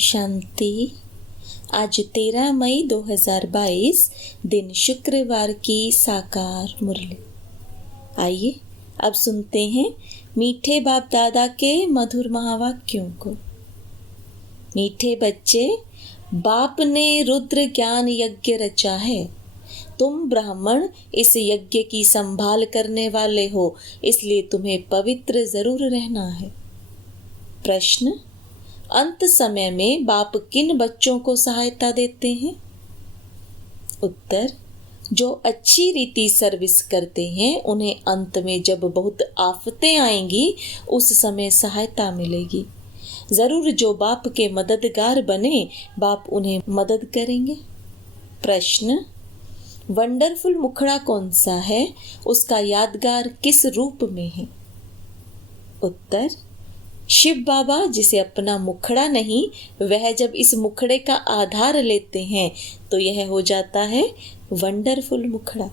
शांति। आज 13 मई 2022 दिन शुक्रवार की साकार मुरली। आइए अब सुनते हैं मीठे बाप दादा के मधुर महावाक्यों को। मीठे बच्चे, बाप ने रुद्र ज्ञान यज्ञ रचा है। तुम ब्राह्मण इस यज्ञ की संभाल करने वाले हो, इसलिए तुम्हें पवित्र जरूर रहना है। प्रश्न: अंत समय में बाप किन बच्चों को सहायता देते हैं? उत्तर: जो अच्छी रीति सर्विस करते हैं उन्हें अंत में जब बहुत आफतें आएंगी उस समय सहायता मिलेगी। जरूर जो बाप के मददगार बने, बाप उन्हें मदद करेंगे। प्रश्न: वंडरफुल मुखड़ा कौन सा है? उसका यादगार किस रूप में है? उत्तर: शिव बाबा जिसे अपना मुखड़ा नहीं, वह जब इस मुखड़े का आधार लेते हैं तो यह हो जाता है वंडरफुल मुखड़ा।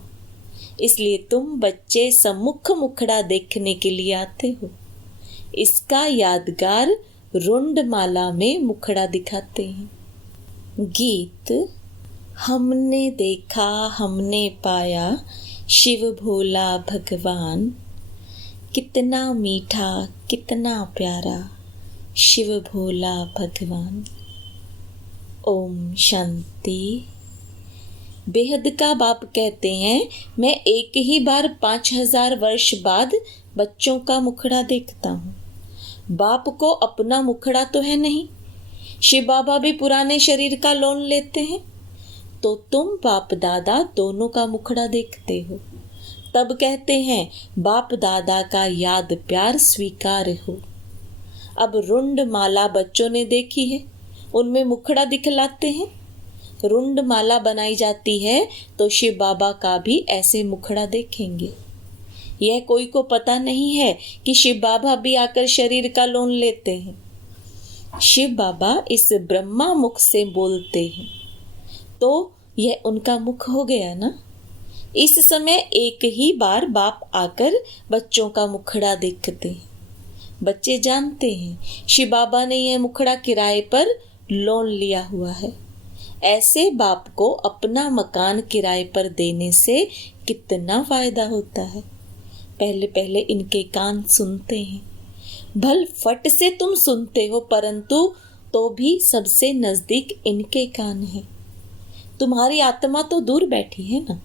इसलिए तुम बच्चे सम्मुख मुखड़ा देखने के लिए आते हो। इसका यादगार रुंड माला में मुखड़ा दिखाते हैं। गीत: हमने देखा हमने पाया शिव भोला भगवान, कितना मीठा कितना प्यारा शिव भोला भगवान। ओम शांति। बेहद का बाप कहते हैं, मैं एक ही बार 5000 वर्ष बाद बच्चों का मुखड़ा देखता हूँ। बाप को अपना मुखड़ा तो है नहीं। शिव बाबा भी पुराने शरीर का लोन लेते हैं, तो तुम बाप दादा दोनों का मुखड़ा देखते हो। तब कहते हैं बाप दादा का याद प्यार स्वीकार हो। अब रुंड माला बच्चों ने देखी है, उनमें मुखड़ा दिखलाते हैं। रुंड माला बनाई जाती है तो शिव बाबा का भी ऐसे मुखड़ा देखेंगे। यह कोई को पता नहीं है कि शिव बाबा भी आकर शरीर का लोन लेते हैं। शिव बाबा इस ब्रह्मा मुख से बोलते हैं, तो यह उनका मुख हो गया ना। इस समय एक ही बार बाप आकर बच्चों का मुखड़ा देखते हैं। बच्चे जानते हैं शिव बाबा ने यह मुखड़ा किराए पर लोन लिया हुआ है। ऐसे बाप को अपना मकान किराए पर देने से कितना फायदा होता है। पहले पहले इनके कान सुनते हैं। भल फट से तुम सुनते हो, परंतु तो भी सबसे नजदीक इनके कान हैं। तुम्हारी आत्मा तो दूर बैठी है ना।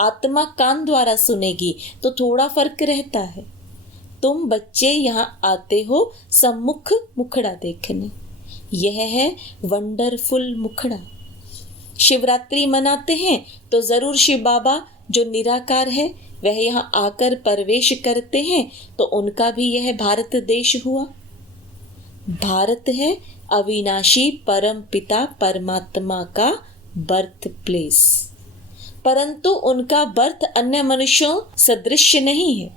आत्मा कान द्वारा सुनेगी तो थोड़ा फर्क रहता है। तुम बच्चे यहाँ आते हो सम्मुख मुखड़ा देखने। यह है वंडरफुल मुखड़ा। शिवरात्रि मनाते हैं तो जरूर शिव बाबा जो निराकार है वह यहाँ आकर प्रवेश करते हैं, तो उनका भी यह भारत देश हुआ। भारत है अविनाशी परम पिता परमात्मा का बर्थ प्लेस, परंतु उनका बर्थ अन्य मनुष्यों सदृश नहीं है।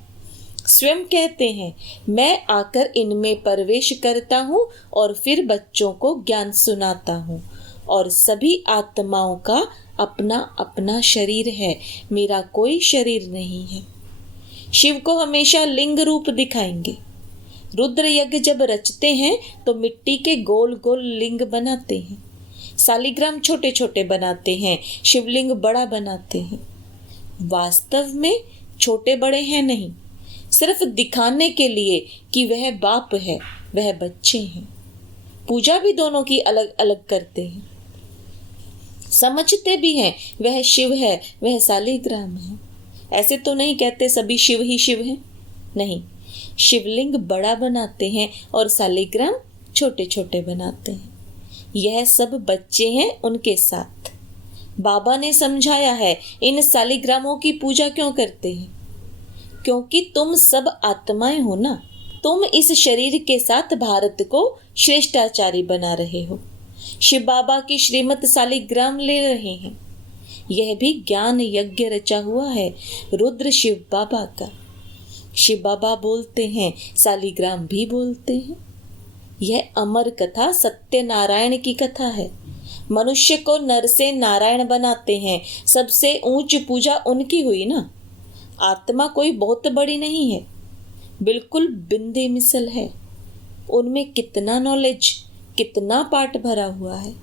स्वयं कहते हैं, मैं आकर इनमें प्रवेश करता हूँ और फिर बच्चों को ज्ञान सुनाता हूँ। और सभी आत्माओं का अपना अपना शरीर है, मेरा कोई शरीर नहीं है। शिव को हमेशा लिंग रूप दिखाएंगे। रुद्र यज्ञ जब रचते हैं तो मिट्टी के गोल गोल लिंग बनाते हैं। सालिग्राम छोटे छोटे बनाते हैं, शिवलिंग बड़ा बनाते हैं। वास्तव में छोटे बड़े हैं नहीं, सिर्फ दिखाने के लिए कि वह बाप है, वह बच्चे हैं। पूजा भी दोनों की अलग अलग करते हैं। समझते भी हैं वह शिव है, वह सालिग्राम है। ऐसे तो नहीं कहते सभी शिव ही शिव है, नहीं। शिवलिंग बड़ा बनाते हैं और सालिग्राम छोटे छोटे बनाते हैं। यह सब बच्चे हैं उनके साथ। बाबा ने समझाया है इन सालिग्रामों की पूजा क्यों करते हैं, क्योंकि तुम सब आत्माएं हो ना। तुम इस शरीर के साथ भारत को श्रेष्ठाचारी बना रहे हो। शिव बाबा की श्रीमत सालिग्राम ले रहे हैं। यह भी ज्ञान यज्ञ रचा हुआ है रुद्र शिव बाबा का। शिव बाबा बोलते हैं, सालिग्राम भी बोलते हैं। यह अमर कथा सत्यनारायण की कथा है। मनुष्य को नर से नारायण बनाते हैं। सबसे ऊंच पूजा उनकी हुई ना। आत्मा कोई बहुत बड़ी नहीं है, बिल्कुल बिंदे मिसल है। उनमें कितना नॉलेज, कितना पाठ भरा हुआ है।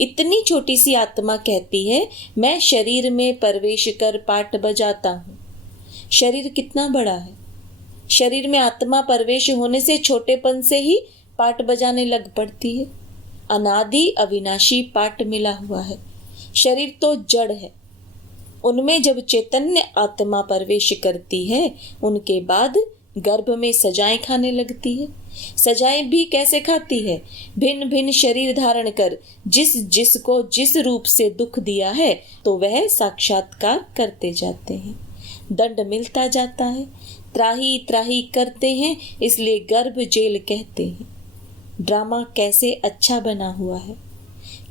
इतनी छोटी सी आत्मा कहती है मैं शरीर में प्रवेश कर पाठ बजाता हूँ। शरीर कितना बड़ा है। शरीर में आत्मा प्रवेश होने से छोटेपन से ही पाठ बजाने लग पड़ती है। अनादि अविनाशी पाठ मिला हुआ है। शरीर तो जड़ है। उनमें जब चैतन्य आत्मा प्रवेश करती है उनके बाद गर्भ में सजाएं खाने लगती है। सजाएं भी कैसे खाती है? भिन्न भिन्न शरीर धारण कर जिसको जिस रूप से दुख दिया है तो वह साक्षात्कार करते जाते हैं। दंड मिलता जाता है। त्राही त्राही करते हैं, इसलिए गर्भ जेल कहते हैं। ड्रामा कैसे अच्छा बना हुआ है।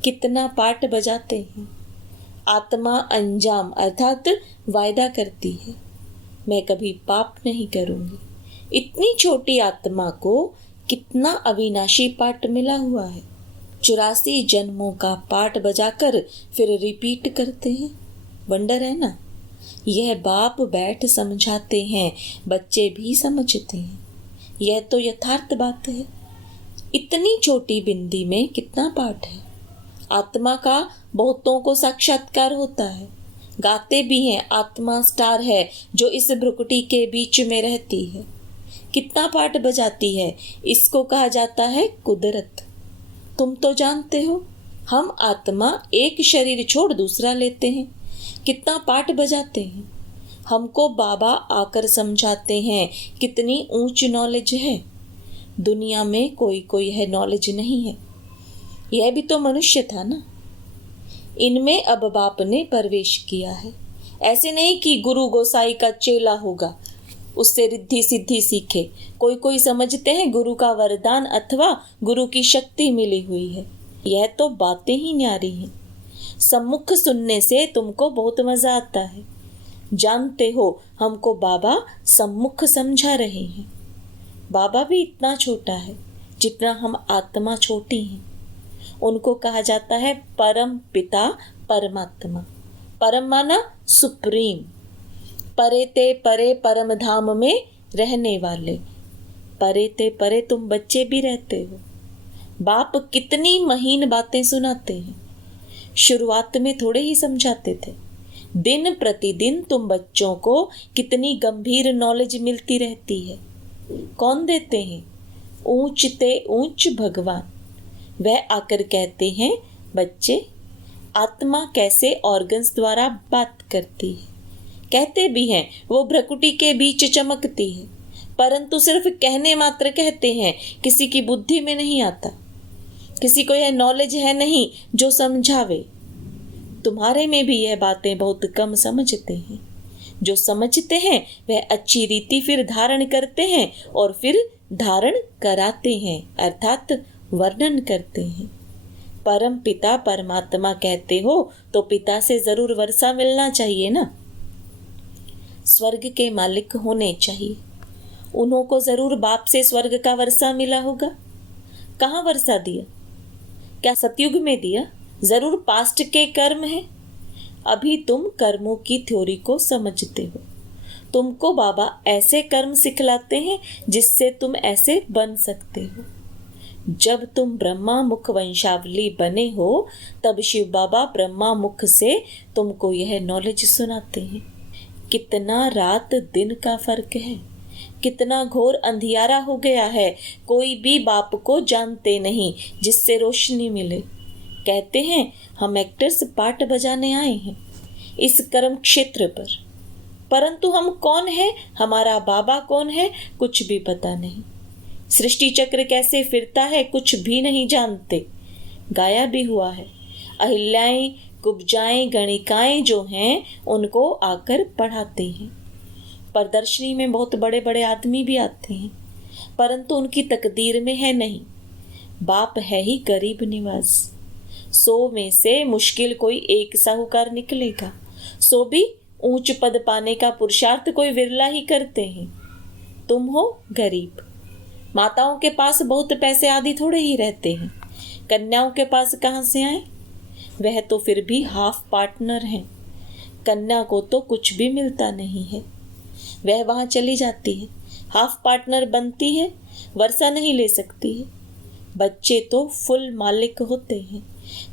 कितना पाठ बजाते हैं। आत्मा अंजाम अर्थात वायदा करती है मैं कभी पाप नहीं करूंगी। इतनी छोटी आत्मा को कितना अविनाशी पाठ मिला हुआ है। 84 जन्मों का पाठ बजाकर फिर रिपीट करते हैं। वंडर है ना। यह बाप बैठ समझाते हैं, बच्चे भी समझते हैं। यह तो यथार्थ बात है। इतनी छोटी बिंदी में कितना पाठ है। आत्मा का बहुतों को साक्षात्कार होता है। गाते भी हैं आत्मा स्टार है जो इस भ्रुकुटी के बीच में रहती है। कितना पाठ बजाती है। इसको कहा जाता है कुदरत। तुम तो जानते हो हम आत्मा एक शरीर छोड़ दूसरा लेते हैं। कितना पाठ बजाते हैं। हमको बाबा आकर समझाते हैं कितनी ऊंच नॉलेज है। दुनिया में कोई यह नॉलेज नहीं है। यह भी तो मनुष्य था ना। इनमें अब बाप ने प्रवेश किया है। ऐसे नहीं कि गुरु गोसाई का चेला होगा उससे रिद्धि सिद्धि सीखे। कोई समझते हैं गुरु का वरदान अथवा गुरु की शक्ति मिली हुई है। यह तो बातें ही न्यारी हैं। सम्मुख सुनने से तुमको बहुत मजा आता है। जानते हो हमको बाबा सम्मुख समझा रहे हैं। बाबा भी इतना छोटा है जितना हम आत्मा छोटी हैं। उनको कहा जाता है परम पिता परमात्मा। परम माना सुप्रीम। परे ते परे परम धाम में रहने वाले। परे ते परे तुम बच्चे भी रहते हो। बाप कितनी महीन बातें सुनाते हैं। शुरुआत में थोड़े ही समझाते थे। दिन प्रतिदिन तुम बच्चों को कितनी गंभीर नॉलेज मिलती रहती है। कौन देते हैं? ऊंच ते ऊंच भगवान। वह आकर कहते हैं बच्चे आत्मा कैसे ऑर्गन्स द्वारा बात करती है। कहते भी हैं वो भ्रकुटी के बीच चमकती है, परंतु सिर्फ कहने मात्र कहते हैं। किसी की बुद्धि में नहीं आता। किसी को यह नॉलेज है नहीं जो समझावे। तुम्हारे में भी यह बातें बहुत कम समझते हैं। जो समझते हैं वह अच्छी रीति फिर धारण करते हैं और फिर धारण कराते हैं अर्थात वर्णन करते हैं। परम पिता परमात्मा कहते हो तो पिता से जरूर वर्षा मिलना चाहिए ना। स्वर्ग के मालिक होने चाहिए। उन्हों को जरूर बाप से स्वर्ग का वर्षा मिला होगा। कहाँ वर्षा दिया? क्या सतयुग में दिया? जरूर पास्ट के कर्म है। अभी तुम कर्मों की थ्योरी को समझते हो। तुमको बाबा ऐसे कर्म सिखलाते हैं जिससे तुम ऐसे बन सकते हो। जब तुम ब्रह्मा मुख वंशावली बने हो तब शिव बाबा ब्रह्मा मुख से तुमको यह नॉलेज सुनाते हैं। कितना रात दिन का फर्क है। कितना घोर अंधियारा हो गया है। कोई भी बाप को जानते नहीं जिससे रोशनी मिले। कहते हैं हम एक्टर्स पाठ बजाने आए हैं इस कर्म क्षेत्र पर, परंतु हम कौन है, हमारा बाबा कौन है, कुछ भी पता नहीं। सृष्टि चक्र कैसे फिरता है कुछ भी नहीं जानते। गाया भी हुआ है। अहिल्याएं कुब्जाएं गणिकाएं जो हैं उनको आकर पढ़ाते हैं। प्रदर्शनी में बहुत बड़े बड़े आदमी भी आते हैं, परंतु उनकी तकदीर में है नहीं। बाप है ही गरीब निवास। 100 में से मुश्किल कोई एक साहूकार निकलेगा। 100 भी ऊंच पद पाने का पुरुषार्थ कोई विरला ही करते हैं। तुम हो गरीब। माताओं के पास बहुत पैसे आदि थोड़े ही रहते हैं। कन्याओं के पास कहाँ से आए? वह तो फिर भी हाफ पार्टनर हैं। कन्या को तो कुछ भी मिलता नहीं है। वह वहाँ चली जाती है, हाफ पार्टनर बनती है, वर्षा नहीं ले सकती है। बच्चे तो फुल मालिक होते हैं।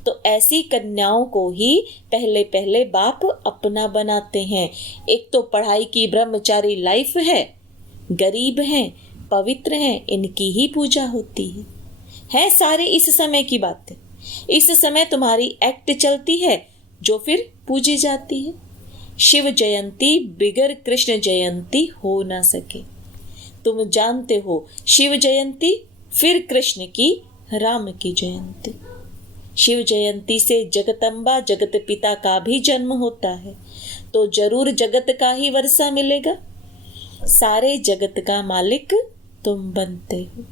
तो ऐसी कन्याओं को ही पहले पहले बाप अपना बनाते हैं। एक तो पढ़ाई की ब्रह्मचारी लाइफ है, गरीब हैं, पवित्र हैं, इनकी ही पूजा होती है सारे इस समय की बातें। इस समय तुम्हारी एक्ट चलती है जो फिर पूजी जाती है। शिव जयंती बिगर कृष्ण जयंती हो ना सके। तुम जानते हो शिव जयंती फिर कृष्ण की, राम की जयंती। शिव जयंती से जगदम्बा जगत पिता का भी जन्म होता है, तो जरूर जगत का ही वर्षा मिलेगा। सारे जगत का मालिक तुम बनते हो।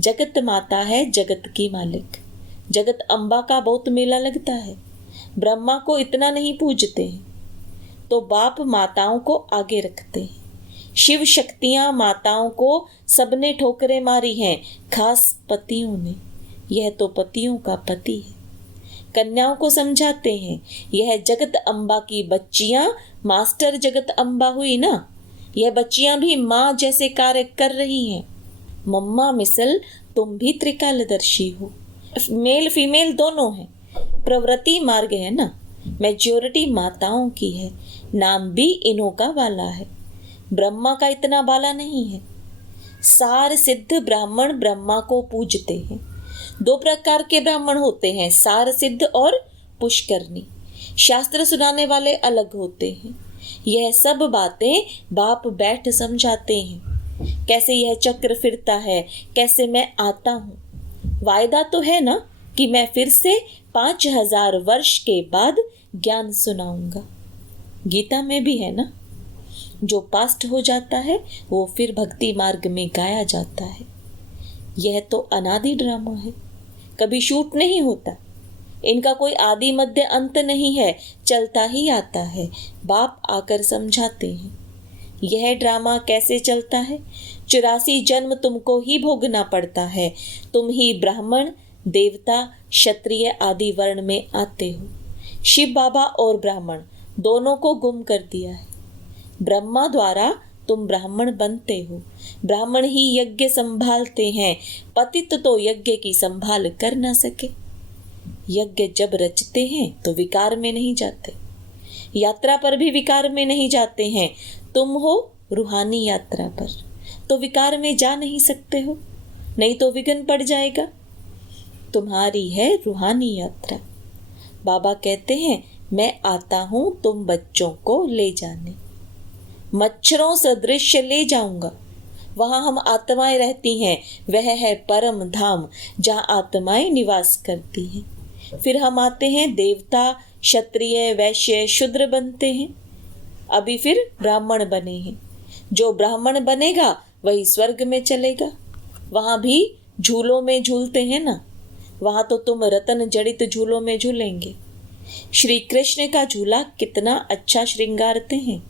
जगत माता है जगत की मालिक। जगत अम्बा का बहुत मेला लगता है। ब्रह्मा को इतना नहीं पूजते हैं, तो बाप माताओं को आगे रखते हैं। शिव शक्तियां माताओं को सबने ठोकरें मारी हैं, खास पतियों ने। यह तो पतियों का पति है। कन्याओं को समझाते हैं, यह जगत अम्बा की बच्चियां मास्टर जगत अम्बा हुई ना। यह बच्चियां भी माँ जैसे कार्य कर रही हैं। मम्मा मिसल तुम भी त्रिकालदर्शी हो। मेल फीमेल दोनों हैं। प्रवृत्ति मार्ग है ना। मेजॉरिटी माताओं की है। नाम भी इन्हों का वाला है। ब्रह्मा का इतना बाला नहीं है। सार सिद्ध ब्राह्मण ब्रह्मा को पूजते हैं। 2 प्रकार के ब्राह्मण होते हैं, सार सिद्ध और पुष्करणी। शास्त्र सुनाने वाले अलग होते हैं। यह सब बातें बाप बैठ समझाते हैं। कैसे यह चक्र फिरता है, कैसे मैं आता हूँ। वायदा तो है ना कि मैं फिर से 5000 वर्ष के बाद ज्ञान सुनाऊंगा। गीता में भी है ना, जो पास्ट हो जाता है वो फिर भक्ति मार्ग में गाया जाता है। यह तो अनादि ड्रामा है, कभी शूट नहीं होता। इनका कोई आदि मध्य अंत नहीं है, चलता ही आता है। बाप आकर समझाते हैं यह ड्रामा कैसे चलता है। 84 जन्म तुमको ही भोगना पड़ता है। तुम ही ब्राह्मण, देवता, क्षत्रिय आदि वर्ण में आते हो। शिव बाबा और ब्राह्मण दोनों को गुम कर दिया है। ब्रह्मा द्वारा तुम ब्राह्मण बनते हो। ब्राह्मण ही यज्ञ संभालते हैं। पतित तो यज्ञ की संभाल कर ना सके। यज्ञ जब रचते हैं तो विकार में नहीं जाते। यात्रा पर भी विकार में नहीं जाते हैं। तुम हो रूहानी यात्रा पर, तो विकार में जा नहीं सकते हो, नहीं तो विघ्न पड़ जाएगा। तुम्हारी है रूहानी यात्रा। बाबा कहते हैं मैं आता हूं तुम बच्चों को ले जाने। मच्छरों सदृश ले जाऊंगा। वहां हम आत्माएं रहती हैं। वह है परम धाम जहां आत्माएं निवास करती हैं। फिर हम आते हैं देवता, क्षत्रिय, वैश्य, शूद्र बनते हैं। अभी फिर ब्राह्मण बने हैं। जो ब्राह्मण बनेगा वही स्वर्ग में चलेगा। वहां भी झूलों में झूलते हैं ना। वहां तो तुम रतन जड़ित झूलों में झूलेंगे। श्री कृष्ण का झूला कितना अच्छा श्रृंगारते हैं।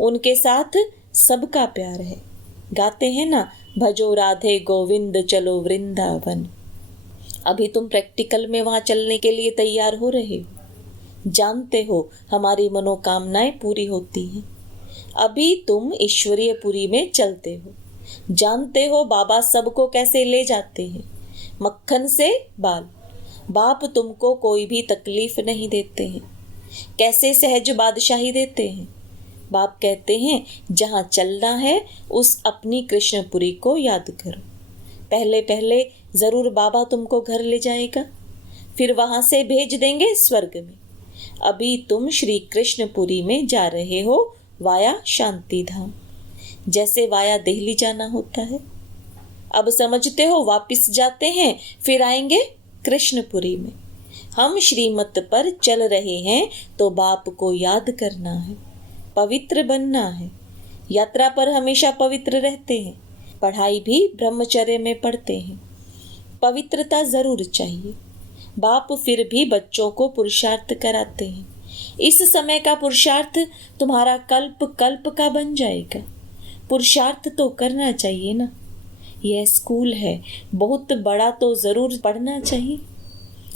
उनके साथ सबका प्यार है। गाते हैं ना, भजो राधे गोविंद चलो वृंदावन। अभी तुम प्रैक्टिकल में वहां चलने के लिए तैयार हो रहे हो। जानते हो हमारी मनोकामनाएं पूरी होती हैं। अभी तुम ईश्वरीय पुरी में चलते हो। जानते हो बाबा सबको कैसे ले जाते हैं, मक्खन से बाल। बाप तुमको कोई भी तकलीफ नहीं देते हैं। कैसे सहज बादशाही देते हैं। बाप कहते हैं जहाँ चलना है उस अपनी कृष्णपुरी को याद करो। पहले पहले जरूर बाबा तुमको घर ले जाएगा, फिर वहां से भेज देंगे स्वर्ग में। अभी तुम श्री कृष्णपुरी में जा रहे हो वाया शांति धाम, जैसे वाया दिल्ली जाना होता है। अब समझते हो, वापिस जाते हैं फिर आएंगे कृष्णपुरी में। हम श्रीमत पर चल रहे हैं तो बाप को याद करना है, पवित्र बनना है। यात्रा पर हमेशा पवित्र रहते हैं। पढ़ाई भी ब्रह्मचर्य में पढ़ते हैं। पवित्रता जरूर चाहिए। बाप फिर भी बच्चों को पुरुषार्थ कराते हैं। इस समय का पुरुषार्थ तुम्हारा कल्प कल्प का बन जाएगा। पुरुषार्थ तो करना चाहिए ना। यह स्कूल है, बहुत बड़ा, तो जरूर पढ़ना चाहिए।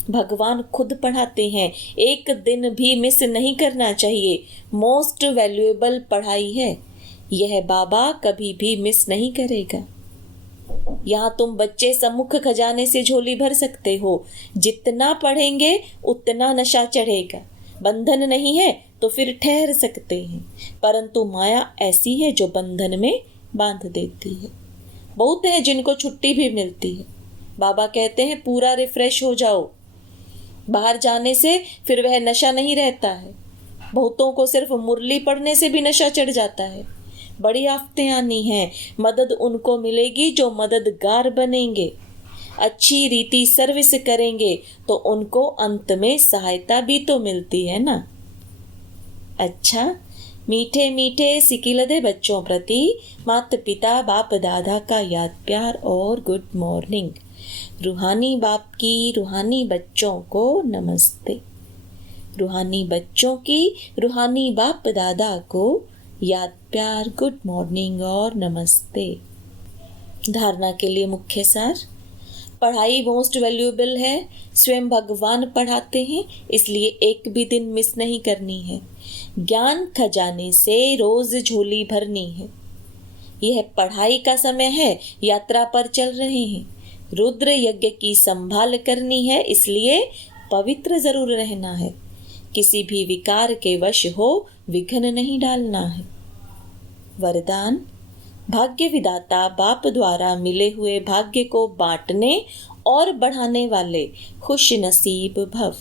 भगवान खुद पढ़ाते हैं, एक दिन भी मिस नहीं करना चाहिए। मोस्ट वैल्यूएबल पढ़ाई है, यह बाबा कभी भी मिस नहीं करेगा। यहाँ तुम बच्चे सम्मुख खजाने से झोली भर सकते हो। जितना पढ़ेंगे उतना नशा चढ़ेगा। बंधन नहीं है तो फिर ठहर सकते हैं, परंतु माया ऐसी है जो बंधन में बांध देती है। बहुत हैं जिनको छुट्टी भी मिलती है। बाबा कहते हैं पूरा रिफ्रेश हो जाओ। बाहर जाने से फिर वह नशा नहीं रहता है। बहुतों को सिर्फ मुरली पढ़ने से भी नशा चढ़ जाता है। बड़ी आफतें आनी हैं। मदद उनको मिलेगी जो मददगार बनेंगे, अच्छी रीति सर्विस करेंगे तो उनको अंत में सहायता भी तो मिलती है ना। अच्छा, मीठे मीठे सिकिलदे बच्चों प्रति माता पिता बाप दादा का याद प्यार और गुड मॉर्निंग। रूहानी बाप की रूहानी बच्चों को नमस्ते। रूहानी बच्चों की रूहानी बाप दादा को याद प्यार गुड मॉर्निंग और नमस्ते। धारणा के लिए मुख्य सार। पढ़ाई मोस्ट वैल्यूएबल है। स्वयं भगवान पढ़ाते हैं, इसलिए एक भी दिन मिस नहीं करनी है। ज्ञान खजाने से रोज झोली भरनी है। यह पढ़ाई का समय है, यात्रा पर चल रहे हैं। रुद्र यज्ञ की संभाल करनी है, इसलिए पवित्र जरूर रहना है। किसी भी विकार के वश हो विघ्न नहीं डालना है। वरदान। भाग्य विदाता बाप द्वारा मिले हुए भाग्य को बांटने और बढ़ाने वाले खुश नसीब भव।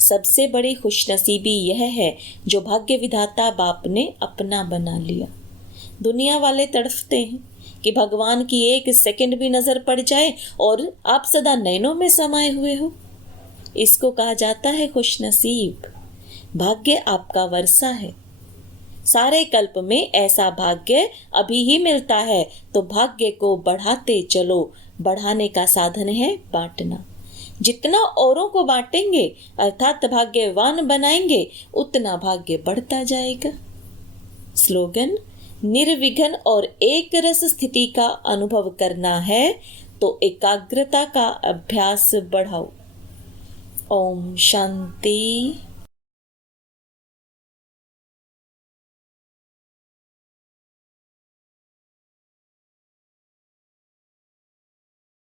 सबसे बड़ी खुशनसीबी यह है जो भाग्य विधाता बाप ने अपना बना लिया। दुनिया वाले तड़फते हैं कि भगवान की एक सेकंड भी नजर पड़ जाए और आप सदा नैनों में समाये हुए हो। इसको कहा जाता है खुशनसीब। भाग्य आपका वर्षा है। सारे कल्प में ऐसा भाग्य अभी ही मिलता है, तो भाग्य को बढ़ाते चलो। बढ़ाने का साधन है बांटना। जितना औरों को बांटेंगे अर्थात भाग्यवान बनाएंगे, उतना भाग्य बढ़ता जाएगा। स्लोगन। निर्विघ्न और एक रस स्थिति का अनुभव करना है तो एकाग्रता का अभ्यास बढ़ाओ। ओम शांति।